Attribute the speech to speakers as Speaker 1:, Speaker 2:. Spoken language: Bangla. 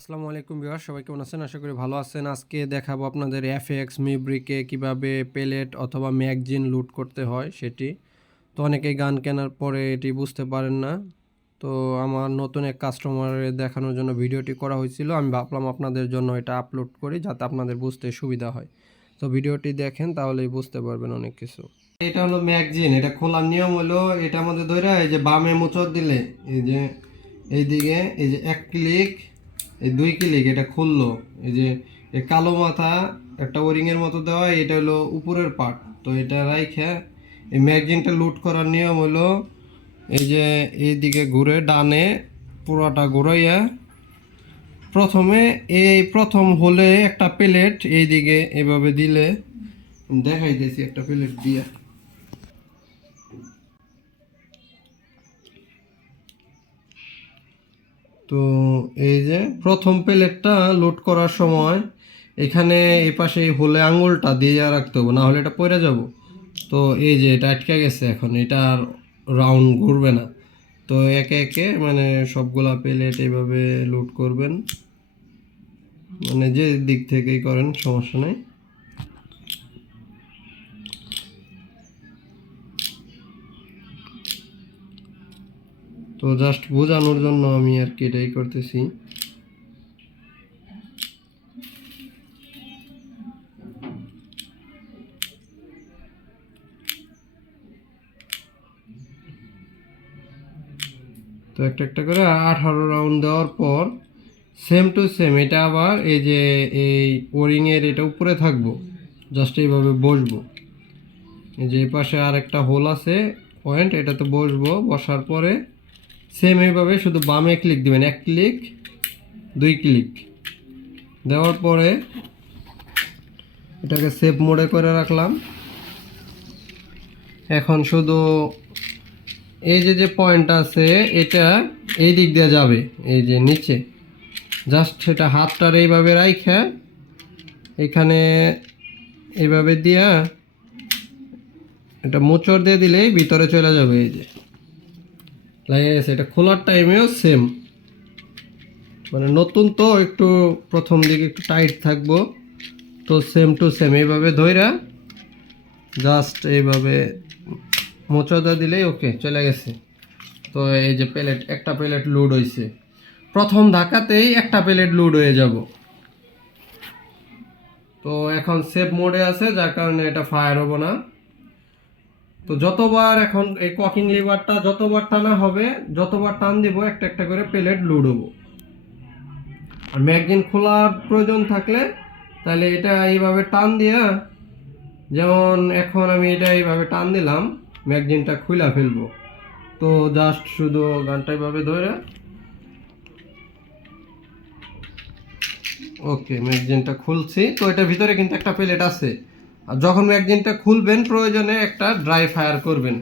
Speaker 1: আসসালামু আলাইকুম বিহার সবাই কেমন আছেন? আশা করি ভালো আছেন। আজকে দেখাবো আপনাদের এফএক্স মিব্রিকে কীভাবে পেলেট অথবা ম্যাগজিন লুট করতে হয় সেটি। তো অনেকেই গান কেনার পরে এটি বুঝতে পারেন না। তো আমার নতুন এক কাস্টমারের দেখানোর জন্য ভিডিওটি করা হয়েছিল। আমি ভাবলাম আপনাদের জন্য এটা আপলোড করি যাতে আপনাদের বুঝতে সুবিধা হয়। তো ভিডিওটি দেখেন, তাহলেই বুঝতে পারবেন অনেক কিছু। এটা হলো ম্যাগজিন এটা খোলার নিয়ম হলো, এটা আমাদের ধরে এই যে বামে মোচর দিলে, এই যে এইদিকে, এই যে এক ক্লিক এই দুই ক্লিক এটা খুললো। এই যে কালো মাথা একটা ওরিং এর মতো দেওয়া, এটা হলো উপরের পার্ট তো এটা রাইখে এই ম্যাগজিনটা লুট করার নিয়ম হলো, এই যে এইদিকে ঘুরে ডানে পুরোটা ঘুরাইয়া প্রথমে এই প্রথম হলে একটা প্লেট এইদিকে এভাবে দিলে, দেখাইতেছি একটা প্লেট দিয়া। তো এই যে প্রথম প্লেটটা লোড করার সময় এখানে এই পাশে এই আঙুলটা দিয়ে রাখতে হবে, না হলে এটা পড়ে যাব। তো এই যে এটা আটকে গেছে এখন, এটা আর রাউন্ড ঘুরবে না। তো একে একে মানে সবগুলা প্লেট এইভাবে লোড করবেন। মানে যে দিক থেকেই করেন, সমস্যা নেই। তো জাস্ট বোঝানোর জন্য আমি আর কি এটাই করতেছি। তো একটা একটা করে আঠারো রাউন্ড দেওয়ার পর সেম টু সেম এটা আবার এই যে এই ওরিংয়ের এটা উপরে থাকব জাস্ট এইভাবে বসবো। এই যে পাশে আর একটা হোল আছে পয়েন্ট এটাতে বসবো, বসার পরে সেম এইভাবে শুধু বামে ক্লিক দিবেন। এক ক্লিক দুই ক্লিক দেওয়ার পরে এটাকে সেভ মোডে করে রাখলাম। এখন শুধু এই যে যে পয়েন্ট আছে, এটা এই দিক দিয়ে যাবে। এই যে নিচে। জাস্ট সেটা হাতটার এইভাবে রাইখা। এখানে এইভাবে দিয়া, এটা মোচড় দিয়ে দিলেই ভিতরে চলে যাবে এই যে। লাগিয়ে গেছে এটা খোলার টাইমেও সেম মানে নতুন তো একটু প্রথম দিকে একটু টাইট থাকব। তো সেম টু সেম এইভাবে ধইরা জাস্ট এইভাবে মোচড়া দিলেই ওকে চলে গেছে। তো এই যে প্লেট একটা প্লেট লোড হয়েছে প্রথম ধাক্কাতেই একটা প্লেট লোড হয়ে যাব। তো এখন সেভ মোডে আছে, যার কারণে এটা ফায়ার হব না। তো যতবার এখন এই ককিং লিভারটা যতবার টানা হবে, যতবার টান দিব, একটা একটা করে প্লেট লোড হব। আর ম্যাগজিন খোলার প্রয়োজন থাকলে, তাহলে এটা এইভাবে টান দিয়া যেমন এখন আমি এটা এইভাবে টান দিলাম ম্যাগজিনটা খুলা ফেলব। তো জাস্ট শুধু গানটা এইভাবে ধরে। ওকে ম্যাগজিনটা খুলছি। তো এটার ভিতরে কিন্তু একটা প্লেট আছে। আর যখন ম্যাগজিনটা খুলবেন প্রয়োজনে একটা ড্রাই ফায়ার করবেন।